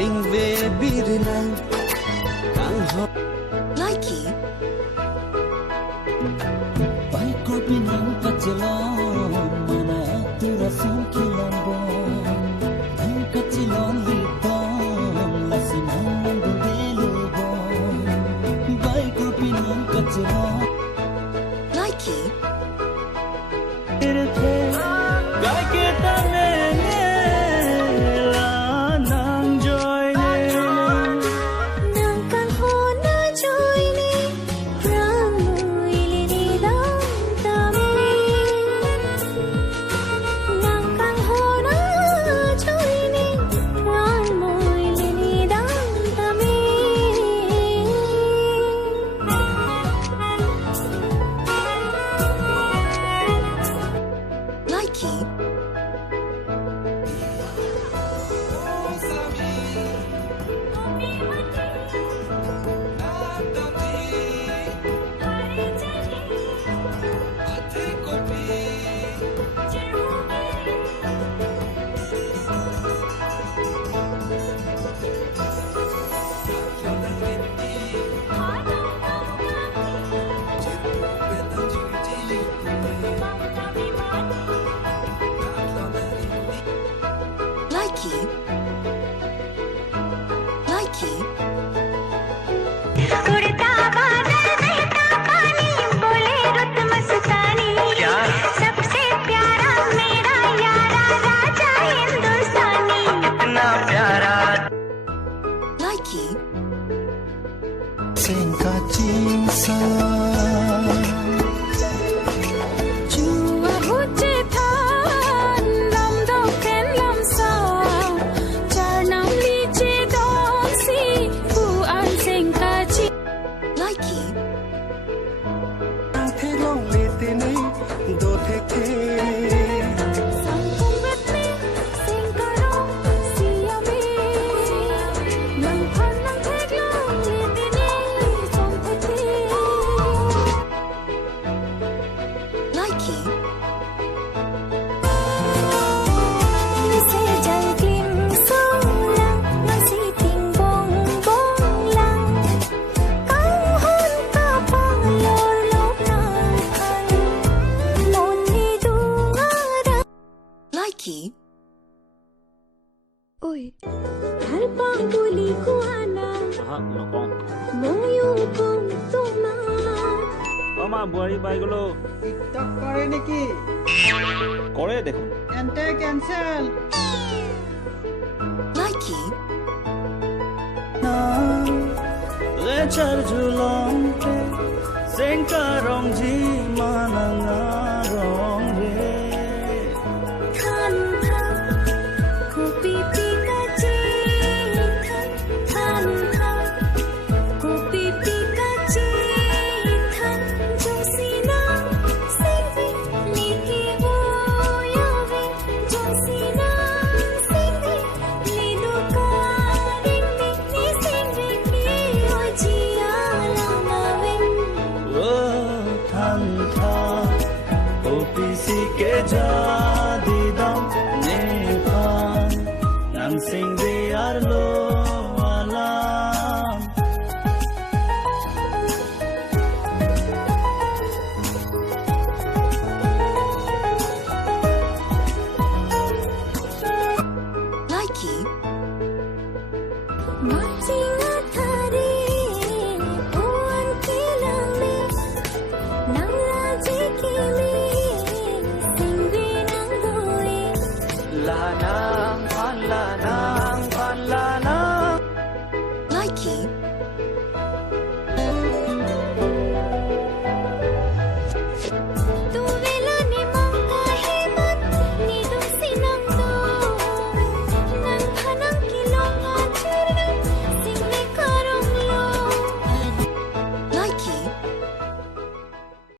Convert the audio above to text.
sing ve birna kang ho Likey. bai ko pinang kachelo mana tura sum kilambo ang kachelon lidom lasimang gundelo bai ko pinang kachelo Likey. gai ke tane la nang joy Nang kang ho na joy ni rang ili ni dang tami. Nang kang ho na joy ni rang ili ni dang tami. Likey. Likey. Likey. उड़ता बादल बहता पानी बोले रुत मस्तानी सबसे प्यारा मेरा यारा राजा हिंदुस्तानी इतना प्यारा Likey. sing ka chim sa Chua huche than lam do ken lam sa char nam li che don si pu an sing ka chi Likey. थे long लेते नहीं दो थे Sang kong bet me sing ka ro siya me nang phan nang thek long li ti ni song te te Likey. Se jal kim song lang nang si ting bong bong lang kang hon ka pang lor lop nang khan mon ni du nga da Likey. Oi hal pang buli ko ana moyu kong toma আমার বুয়ারি পাই গেল TikTok করে নাকি করে দেখুন enter cancel Likey. le char julong te sing ka rong ji mananga rong re Khan tha kopi pika chi khan tha kopi pika chi than jo sina sing vi liki wo ya vi jo sina sing vi li du ka ding ding ni sing vi ki oi chi ala ma vi o thang tha o pisi ke ja di dam ne phan nang sing de ar lo alam Likey. Marching